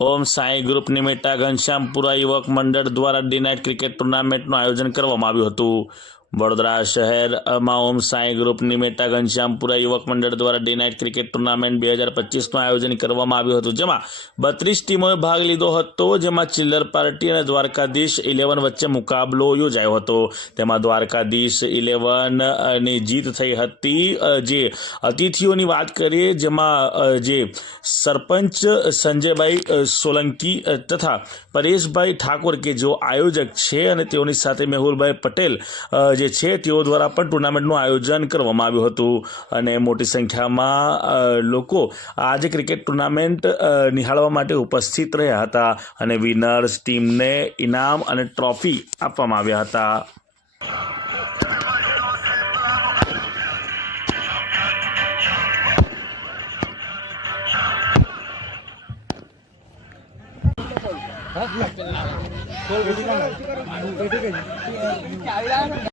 ઓમ Sai group નિમિત્તે ઘનશ્યામપુરા યુવક મંડળ દ્વારા ડે નાઇટ ક્રિકેટ ટુર્નામેન્ટનું આયોજન કરવામાં આવ્યું હતું। વડોદરા શહેરમાં ઓમ સાંઈ ગ્રુપ નિમિત્તે ઘનશ્યામપુરા યુવક મંડળ દ્વારા ડે નાઇટ ક્રિકેટ ટુર્નામેન્ટ 2025નું આયોજન કરવામાં આવ્યું હતું, જેમાં 32 ટીમોએ ભાગ લીધો હતો, જેમાં ચિલ્લર પાર્ટી અને દ્વારકાધીશ 11 વચ્ચે મુકાબલો યોજાયો હતો। તેમાં દ્વારકાધીશ 11 ની જીત થઈ હતી। જે અતિથિઓની વાત કરીએ, જેમાં જે સરપંચ સંજયભાઈ સોલંકી તથા પરેશભાઈ ઠાકોર કે જેઓ આયોજક છે અને તેઓની સાથે મેહુલભાઈ પટેલ જે છે તેઓ દ્વારા પણ ટુર્નામેન્ટનું આયોજન કરવામાં આવ્યું હતું અને મોટી સંખ્યામાં લોકો આજે ક્રિકેટ ટુર્નામેન્ટ નિહાળવા માટે ઉપસ્થિત રહ્યા હતા અને વિનર્સ ટીમને ઇનામ અને ટ્રોફી આપવામાં આવ્યા હતા।